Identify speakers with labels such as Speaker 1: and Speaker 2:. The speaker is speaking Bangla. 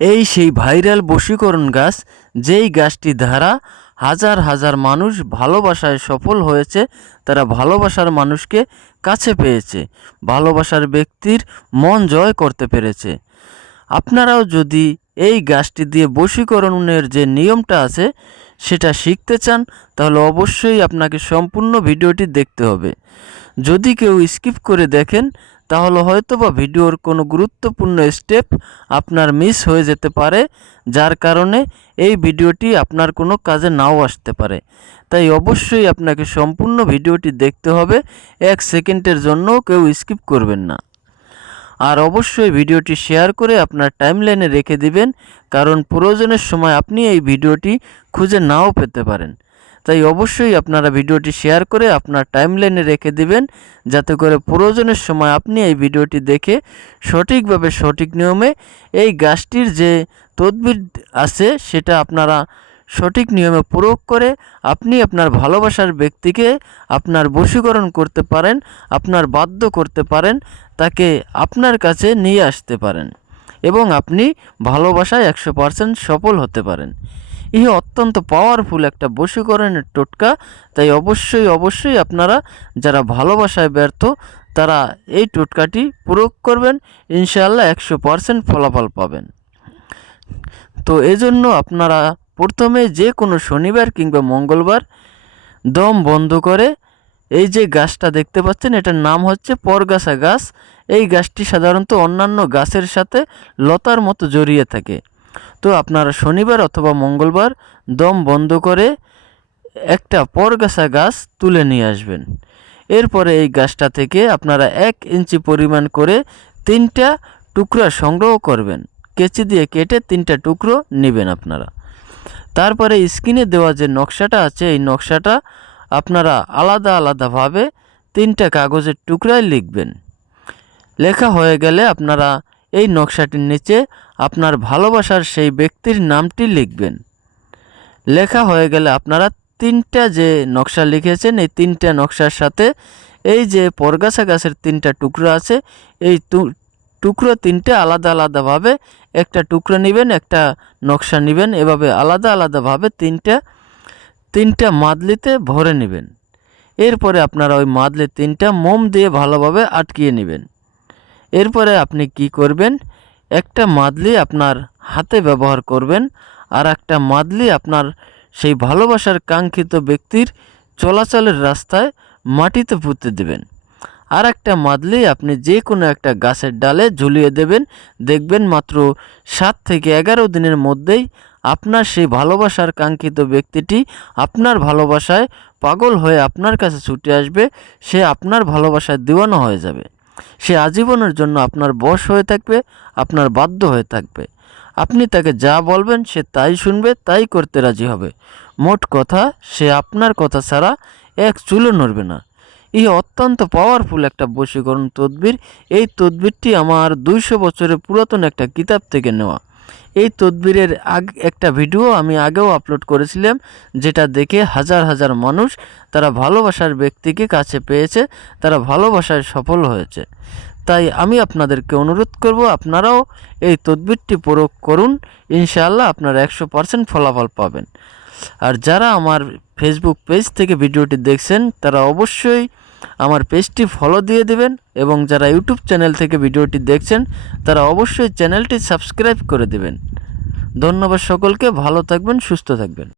Speaker 1: এই সেই ভাইরাল বশীকরণ গাছ, যেই গাছটি দ্বারা হাজার হাজার মানুষ ভালোবাসায় সফল হয়েছে, তারা ভালোবাসার মানুষকে কাছে পেয়েছে, ভালোবাসার ব্যক্তির মন জয় করতে পেরেছে। আপনারাও যদি এই গাছটি দিয়ে বশীকরণের যে নিয়মটা আছে, সেটা শিখতে চান, তাহলে অবশ্যই আপনাকে সম্পূর্ণ ভিডিওটি দেখতে হবে। যদি কেউ স্কিপ করে দেখেন তাহলে হয়তো বা ভিডিওর কোনো গুরুত্বপূর্ণ স্টেপ আপনার মিস হয়ে যেতে পারে, যার কারণে এই ভিডিওটি আপনার কোনো কাজে নাও আসতে পারে। তাই অবশ্যই আপনাকে সম্পূর্ণ ভিডিওটি দেখতে হবে, এক সেকেন্ডের জন্য কেউ স্কিপ করবেন না। আর অবশ্যই ভিডিওটি শেয়ার করে আপনার টাইমলাইনে রেখে দিবেন, কারণ প্রয়োজনের সময় আপনি এই ভিডিওটি খুঁজে নাও পেতে পারেন। তাই অবশ্যই আপনারা ভিডিওটি শেয়ার করে আপনার টাইমলাইনে রেখে দিবেন, যাতে করে প্রয়োজনের সময় আপনি এই ভিডিওটি দেখে সঠিকভাবে সঠিক নিয়মে এই গাছটির যে তদবির আছে সেটা আপনারা সঠিক নিয়মে প্রয়োগ করে আপনি আপনার ভালোবাসার ব্যক্তিকে আপনার বশীকরণ করতে পারেন, আপনার বাধ্য করতে পারেন, তাকে আপনার কাছে নিয়ে আসতে পারেন এবং আপনি ভালোবাসায় একশো সফল হতে পারেন। ইহে অত্যন্ত পাওয়ারফুল একটা বশীকরণের টোটকা। তাই অবশ্যই অবশ্যই আপনারা যারা ভালোবাসায় ব্যর্থ, তারা এই টোটকাটি প্রয়োগ করবেন। ইনশাআল্লাহ একশো পারসেন্ট ফলাফল পাবেন। তো এজন্য আপনারা প্রথমে যে কোনো শনিবার কিংবা মঙ্গলবার দম বন্ধ করে এই যে গাছটা দেখতে পাচ্ছেন, এটার নাম হচ্ছে পরগাছা গাছ। এই গাছটি সাধারণত অন্যান্য গাছের সাথে লতার মতো জড়িয়ে থাকে। তো আপনারা শনিবার অথবা মঙ্গলবার দম বন্ধ করে একটা পরগাছা গাছ তুলে নিয়ে আসবেন। এরপরে এই গাছটা থেকে আপনারা এক ইঞ্চি পরিমাণ করে তিনটা টুকরা সংগ্রহ করবেন। কেচি দিয়ে কেটে তিনটা টুকরো নেবেন আপনারা। তারপরে স্ক্রিনে দেওয়া যে নকশাটা আছে, এই নকশাটা আপনারা আলাদা আলাদাভাবে তিনটা কাগজের টুকরায় লিখবেন। লেখা হয়ে গেলে আপনারা এই নকশাটির নিচে আপনার ভালোবাসার সেই ব্যক্তির নামটি লিখবেন। লেখা হয়ে গেলে আপনারা তিনটা যে নকশা লিখেছেন, এই তিনটা নকশার সাথে এই যে পরগাছা গাছের তিনটা টুকরো আছে, এই টুকরো তিনটে আলাদা আলাদাভাবে একটা টুকরো নেবেন, একটা নকশা নেবেন, এভাবে আলাদা আলাদাভাবে তিনটা তিনটা মাদলিতে ভরে নেবেন। এরপরে আপনারা ওই মাদলি তিনটা মোম দিয়ে ভালোভাবে আটকিয়ে নেবেন। এরপরে আপনি কি করবেন একটা মাদলি আপনার হাতে ব্যবহার করবেন আর একটা মাদলি আপনার সেই ভালোবাসার কাঙ্ক্ষিত ব্যক্তির চলাচলের রাস্তায় মাটিতে পুঁতে দেবেন। আর একটা মাদলি আপনি যে কোনো একটা গাছের ডালে ঝুলিয়ে দেবেন। দেখবেন মাত্র সাত থেকে এগারো দিনের মধ্যেই আপনার সেই ভালোবাসার কাঙ্ক্ষিত ব্যক্তিটি আপনার ভালোবাসায় পাগল হয়ে আপনার কাছে ছুটে আসবে। সে আপনার ভালোবাসায় দিওয়ানো হয়ে যাবে। সে আজীবনের জন্য আপনার বশ হয়ে থাকবে, আপনার বাধ্য হয়ে থাকবে। আপনি তাকে যা বলবেন সে তাই শুনবে, তাই করতে রাজি হবে। মোট কথা, সে আপনার কথা ছাড়া এক চুলো নড়বে না। এই অত্যন্ত পাওয়ারফুল একটা বশীকরণ তদবির, এই তদবিরটি আমার দুইশো বছরের পুরাতন একটা কিতাব থেকে নেওয়া। এই তদবিরের আগ, একটা ভিডিও আমি আগেও আপলোড করেছিলাম, যেটা দেখে হাজার হাজার মানুষ তারা ভালোবাসার ব্যক্তিকে কাছে পেয়েছে, তারা ভালোবাসায় সফল হয়েছে। তাই আমি আপনাদেরকে অনুরোধ করব, আপনারাও এই তদবিরটি প্রয়োগ করুন, ইনশাআল্লাহ আপনারা একশো পারসেন্ট ফলাফল পাবেন। আর যারা আমার ফেসবুক পেজ থেকে ভিডিওটি দেখছেন, তারা অবশ্যই আমার পেজটি ফলো দিয়ে দেবেন এবং যারা ইউটিউব চ্যানেল থেকে ভিডিওটি দেখছেন, তারা অবশ্যই চ্যানেলটি সাবস্ক্রাইব করে দেবেন। ধন্যবাদ সকলকে, ভালো থাকবেন, সুস্থ থাকবেন।